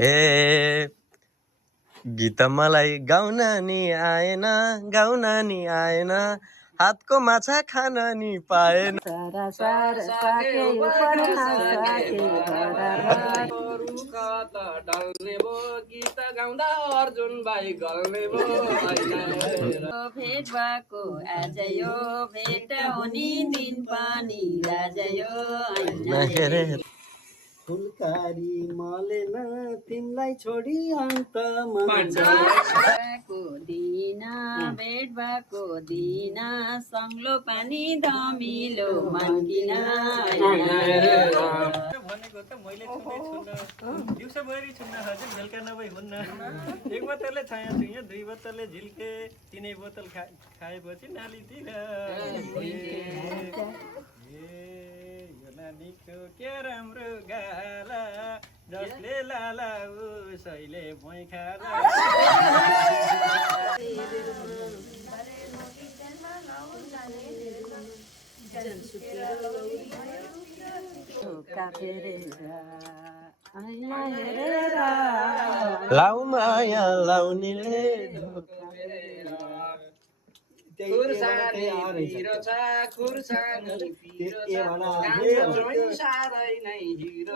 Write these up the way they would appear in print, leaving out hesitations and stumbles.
ए गीत मलाई गाउन नि आएन गाउन नि आएन हातको माछा खान नि पाएन रुख त ढल्ने भो गीत गाउँदा अर्जुन भाइ गल्ने भो भेट भएको आज यो भेट हुने दिन पनि आज यो फुलकारी मलेन तिमीलाई छोडी अन्तमा भएको दिन भेट भएको दिन सङ्लो पानी धमिलो मनकिन भनेको त मैले दिउँसोभरि छुन्न खोजेँ बेलुका नभई हुन्न एक बोतलले छाया छुइँ दुई बोतलले झिल्के तिनै बोतल खाएपछि नालीतिर नानीको के राम्रो गाला जसले लाला उसैले भुइँ खाला लाउ माया लाउनेले खुर्सानी पिरो छ खुर्सानी पिरो छ जोइ साह्रै नै हिरो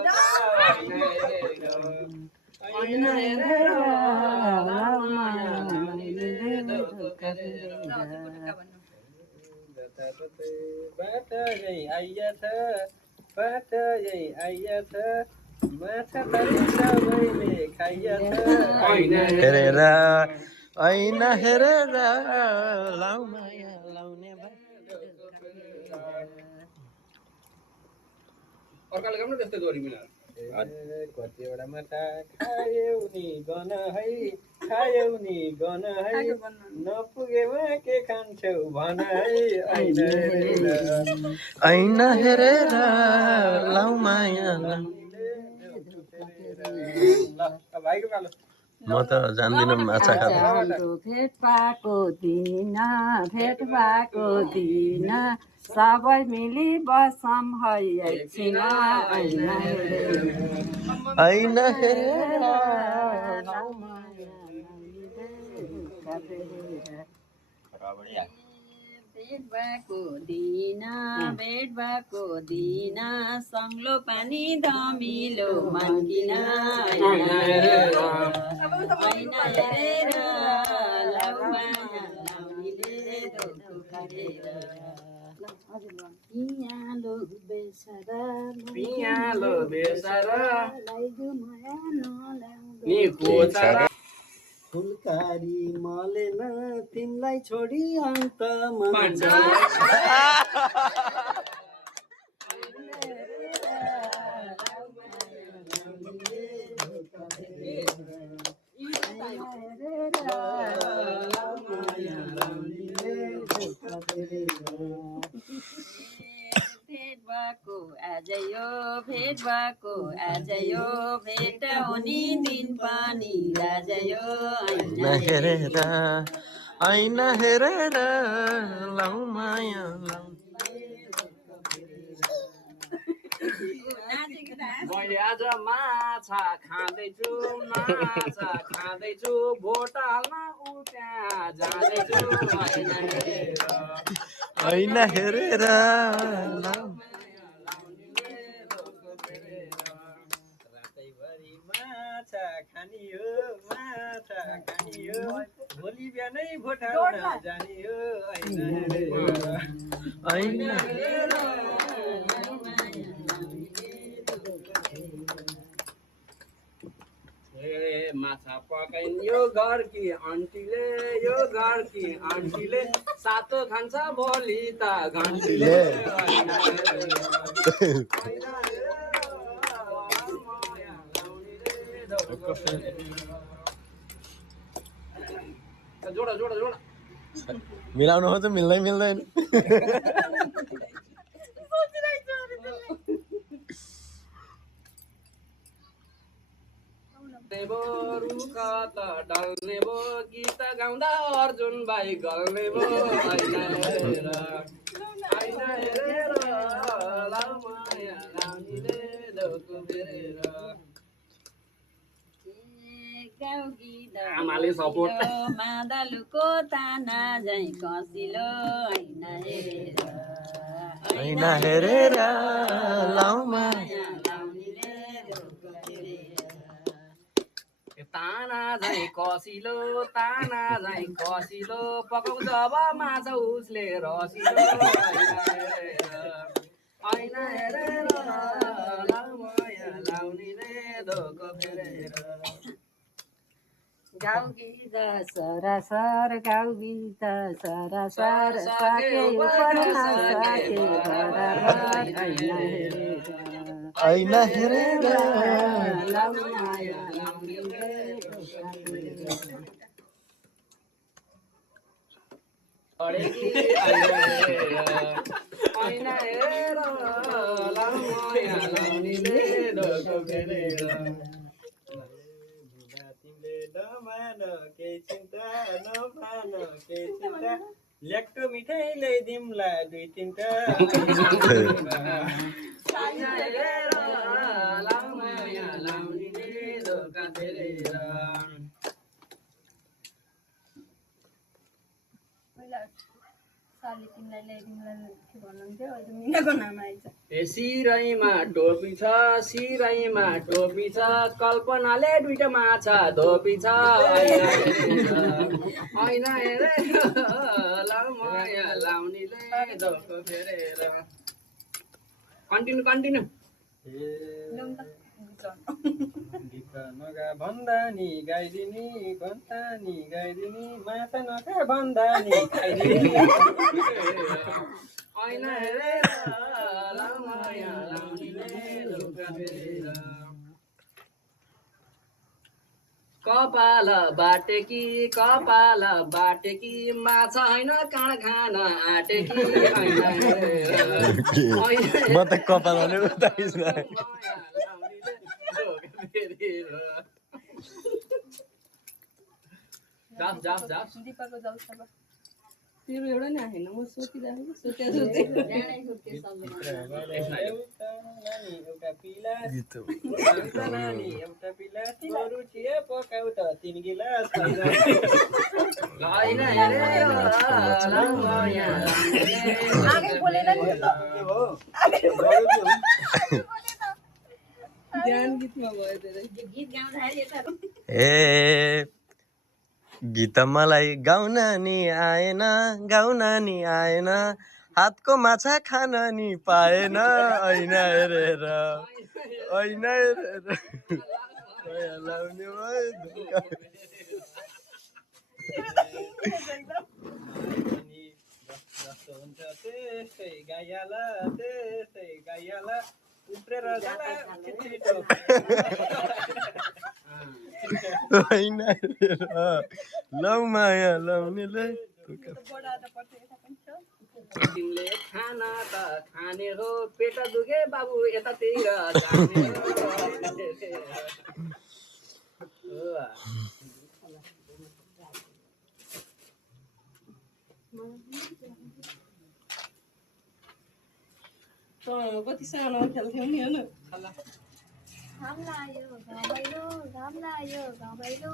बाटै आइया छ बाटै आइया छ माछा तरी सबैले खाइया छ हेरेर ऐना हेरेर लाउ माया लाउने अर्काले गाउनु त्यस्तै दोहोरी मिलाएर कतिवटा माछा खायौ नि गन है खायौ नि गन है नपुगेमा के खान्छौ भन है ऐना हेरेर लाउ माया भाइको पालो म त जान्दिनँ माछा खान भेट भएको दिन सबै मिली बसम है एकछिन ऐना हेरेर लाउ माया भेट भएको दिन सङ्लो पानी धमिलो मनकिन ऐना हेरेर लाउ माया लाउनेले धोको गरेर पियालो बेसरा नि कोचरा फुलकारी मलेन तिमीलाई छोडी अन्तमा भेट भएको आज यो भेट हुने दिन पनि आज यो ऐना हेरेर लाउ माया मैले आज माछा खाँदैछु भोट हाल्न उ त्यहाँ जाँदैछु ऐना हेरेर रातैभरि माछा खानी हो भोलि बिहानै भोट हाल्न जाने हो ऐना माछा पकाइन यो घरकी आन्टीले सातो खान्छ भोलि त घन्टीले जोडा मिलाउनु हो त मिल्दैन रुख त ढल्ने भो गीत गाउँदा अर्जुन भाइ गल्ने भो ऐना हेरेर लाउ माया लाउनेले धोको बेरेर गाउँ गीत आमाले support। मादलुको ताना झैँ कसिलो ऐना हेरेर लाउ माया लाउनेले धोको हेरेर ताना झैँ कसिलो ताना झैँ कसिलो पकाउँछ अब माछा उसले रसिलो ऐना हेरेर लाउ माया लाउनेले धोको फेरेर गाउँ गीत सरासर गाउँ गीत सरासर सके उपरमा सके बराबर ऐना हेरेर लाउ माया लाउनेले धोका हेरेर अडेकी ऐना हेरेर लाउ माया लाउनेले धोको फेरेर तिमीले नमान केही चिन्ता नमान केही चिन्ता ल्याक्टो मिठाई ल्याइदिउँला 2-3टा ऐना हेरेर लाउ माया लाउनेले धोका फेरेर ए सिराइमा टोपी छ सिराइमा टोपी छ कल्पनाले दुईटा माछा धोपी छ ऐना हेरेर लाउ माया लाउनेले धोको फेरेर कन्टिन्यू गीत नगा भन्दा नि गाइदिने भन्दा नि गाइदिने माछा नखा भन्दा नि खाइदिने ऐना हेरेर लाउ माया लाउनेले धोका फेरेर कपाल बाटेकी माछा होइन काँड खान आटेकी ऐना हेरेर म त कपालले उताइस दिपाको जाऊ अब तिम्रो एउटा नि आएन म सोचिरहेको सोचे डाँडै खुर्के एउटा नानी एउटा पिला नानी एउटा पिला तिम्रो चिया पकाउ त 3 गिलास ऐना हेरेर लाउ माया आगे बोलेन नि त ध्यान गीतमा भयो धेरै गीत गाउँदाखेरि यता ए गीत मलाई गाउन नि आएन हातको माछा खान नि पाएन ऐना हेरेर माया लाउने भयो धोका जस्तो हुन्छ त्यस्तै गाइहाल उब्रेर जाला छिटो ऐना हेरेर लाउ माया लाउनेले तिमीले खाना त खाने हो पेट दुखे बाबु यतातिर जाने हो कति सानो खेल्थ्यौ नि होइन घाम लाग्यो घमाइलो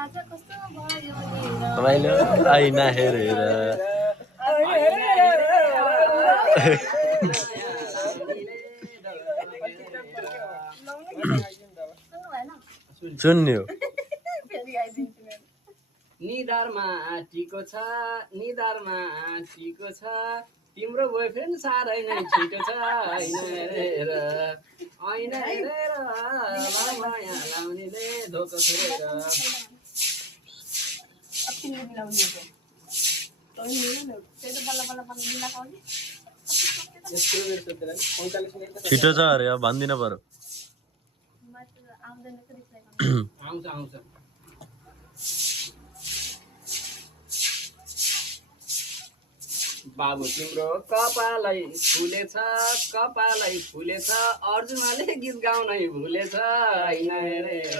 आज कस्तो भयो रमाइलो ऐना हेरेर सुन्यो निधारमा टिको छ तिम्रो बोयफ्रेन्ड साह्रै नै छिटो छ ऐना हेरेर माया लाउनेले धोको फेरेर छिटो छ अरे अब भन्दिन पर्यो आउँछ बाबु तिम्रो कपालै फुलेछ अर्जुनले गीत गाउनै भुलेछ ऐना हेरेर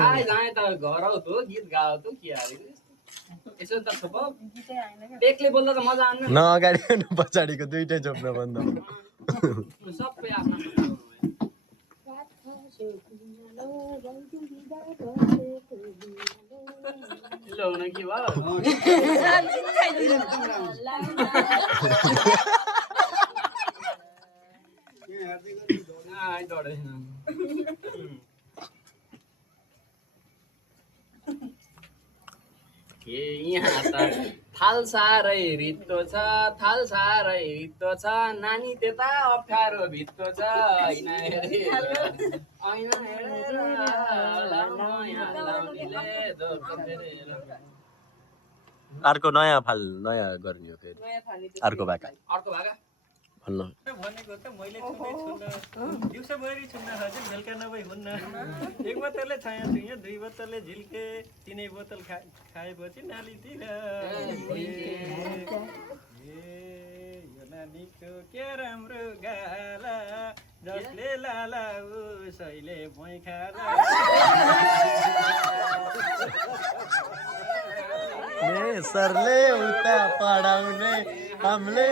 खाइ जाए त घर आउ त गीत गाउ त के हारे यसो त थप एकले बोल्दा त मजा आउँदैन न अगाडि न पछाडिको दुइटै चोप्न बन्द सबै आफ्नो ल्याउन के भयो यहाँ त थाल साह्रै रित्तो छ थाल साह्रै रित्तो छ नानी त्यता अप्ठ्यारो भित्तो छ ऐन हेरेर नयाँ लाउनेले दोर्को फेरेर अर्को नयाँ फाल नयाँ गर्ने हो फेरि अर्को भाका अर्को भाका भन्नु भनेको त मैले छुने छुन्न दिउँसोभरि छुन्न हजुर बेलुका नभई हुन्न एक बोतलले छाया छुइँ दुई बोतलले झिल्के तिनै बोतल खाएपछि नालीतिर यो नानीको के राम्रो गाला जसले लाला उसैले भुइँ खाला सरले उता पढाउने हामीले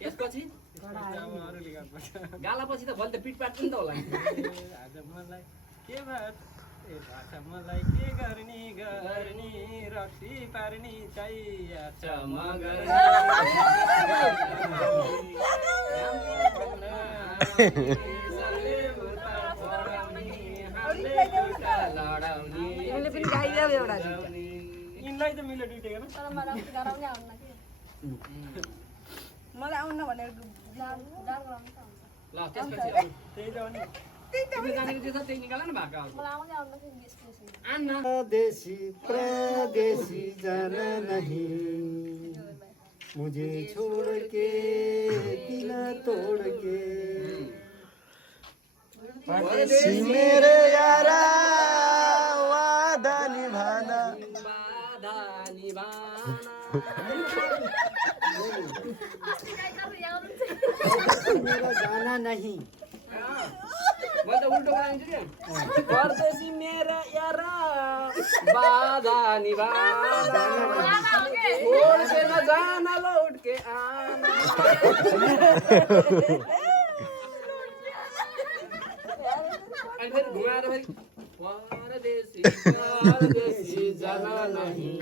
त्यसपछि गालापछि त भोलि त पिट पाट्छ नि त होला आज मलाई के भाषा मलाई के गर्ने गर्ने रक्सी पार्ने चाहिन्छ यिनलाई त मिलो दुइटै मलाई आउन भनेर ल त्यसपछि त्यही त हो नि तिमीले जानेको त्यो छ त्यही निकाल न भाका आन्न परदेसी परदेसी जाना नहीं मुझे छोड़ के दिल तोड़ के परदेसी मेरे यारा वादा निभाना बाधा निभाना मेरा जाना नहीं मैं तो उल्टो बनाइन्छु क्या परदेशी मेरा यारा बाधा निभाना छोड़ के न जाना लौट के आना अनि फेरि घुमाएर फेरि परदेशी परदेशी जाना नहीं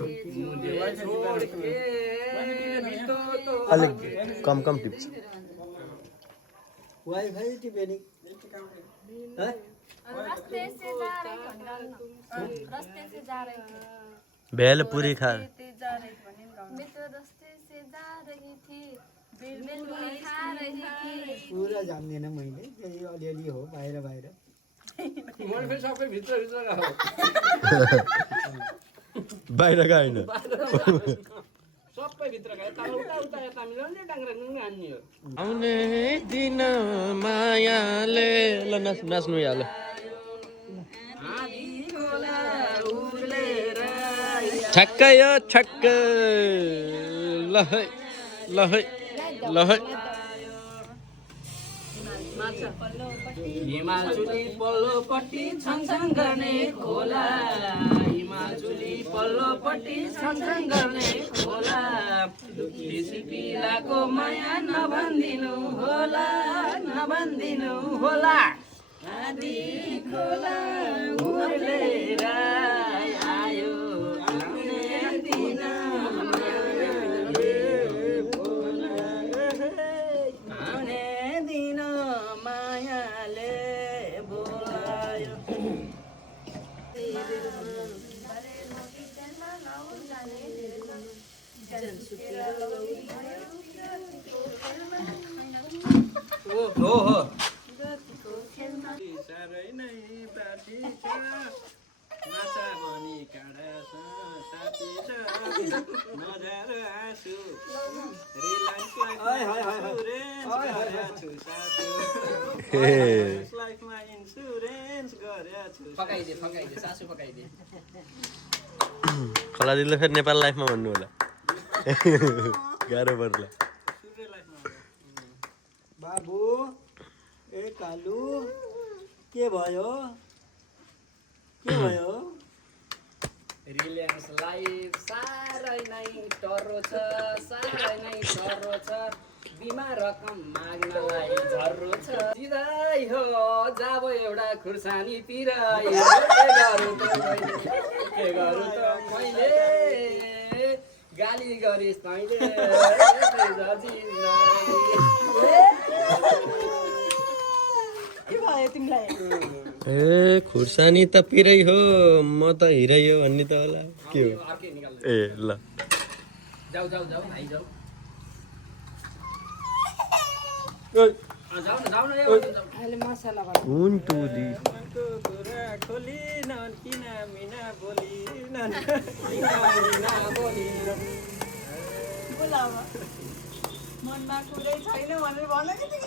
मुझे छोड़ के तो अलिक कम कम टिप्छ वाईफाई टिपेनी रास्ते से जा रही रास्ते से जा रही थी भेलपुरी खा मैं तो रास्ते से जा रही थी भेलपुरी खा रही थी पूरा जान्दिनँ मैले त्यही अलिअलि हो बाहिर बाहिर मैले फेरि सबै भित्र भित्र हो बाहिर गएन सबै भित्र गयो तल उता उता यता मिलाउने डाङ्ग्रा नुङ्ग्रा हान्ने हो आउने दिन मायाले ल नाच्नु यालो ठक्कै हो ठक्क ल है ल है ल है हिमालचुली पल्लोपट्टि छङछङ गर्ने खोला हिमालचुली पल्लोपट्टि छङछङ गर्ने खोला पिलाको माया नभन्दिनु होला नभन्दिनु होला आदि खोला उर्लेर आयो आउने दिन आउने दिन मायाले बोलायो ओहो साह्रै नै पाठी छ माछा भनी काँडा छ साथी छ नजार आँसु लाइफमा इन्सुरेन्स गरेछु फकाइदे फकाइदे सासु फकाइदे खोलादिलो फेरि नेपाल लाइफमा भन्नु होला गाह्रो पर्ला बाबु ए कालु के भयो छ साह्रै नै सर्रो छ बिमा रकम माग्नलाई झर्रो छ सिधै हो जाब एउटा खुर्सानीतिर के गरौँ त मैले गाली गरिस् तैँले ए खुर्सानी त पिरै हो म त हिरै हो भन्ने त होला के हो अर्कै निकाल्नु ए ल जाऊ जाऊ जाऊ भाइ जाऊ जाऊ न अहिले मसला गर्नु हुन टुदी मनको कुरा खोली नन किन मिना बोली नन मिना बोली बोलाव मनमा कुरै छैन भनेर भन कि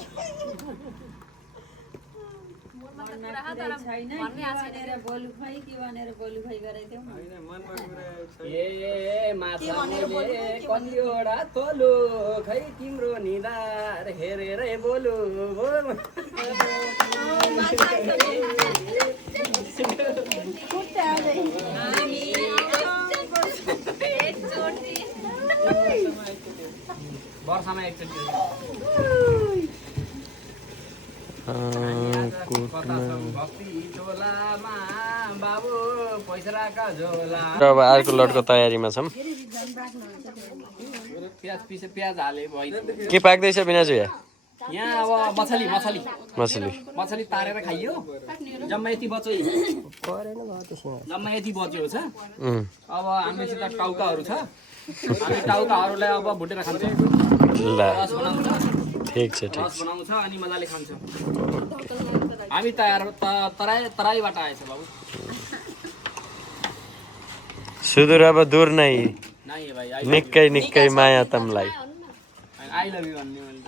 बोलु खै के भनेर बोलु खै गराइदेऊ होइन मनमा कुरा छ ए माछा मैले कलियोडा तोलु खै तिम्रो निधार हेरेरै बोलु वर्षमा एकचोटि भक्ति झोलामा बाबु पैसा राख झोला अब अर्को लटको तयारीमा छौँ प्याज हाले भयो के पाक्दैछ बिनाजु यहाँ अब मछली मछली मछली मछली तारेर खाइयो जम्मा यति बच्यो जम्मा यति बच्यो छ अब हामीसित टाउकाहरू छ हामी टाउकाहरूलाई अब भुटेर खान्छौँ ल रस बनाउँछ ठिक छ ठिक रस बनाउँछ अनि मजाले खान्छ हामी तराईबाट आएछ बाबु सुदूर अब दूर नै नाइ भाइ निकै निकै माया तमलाई आई लभ यु भन्ने मैले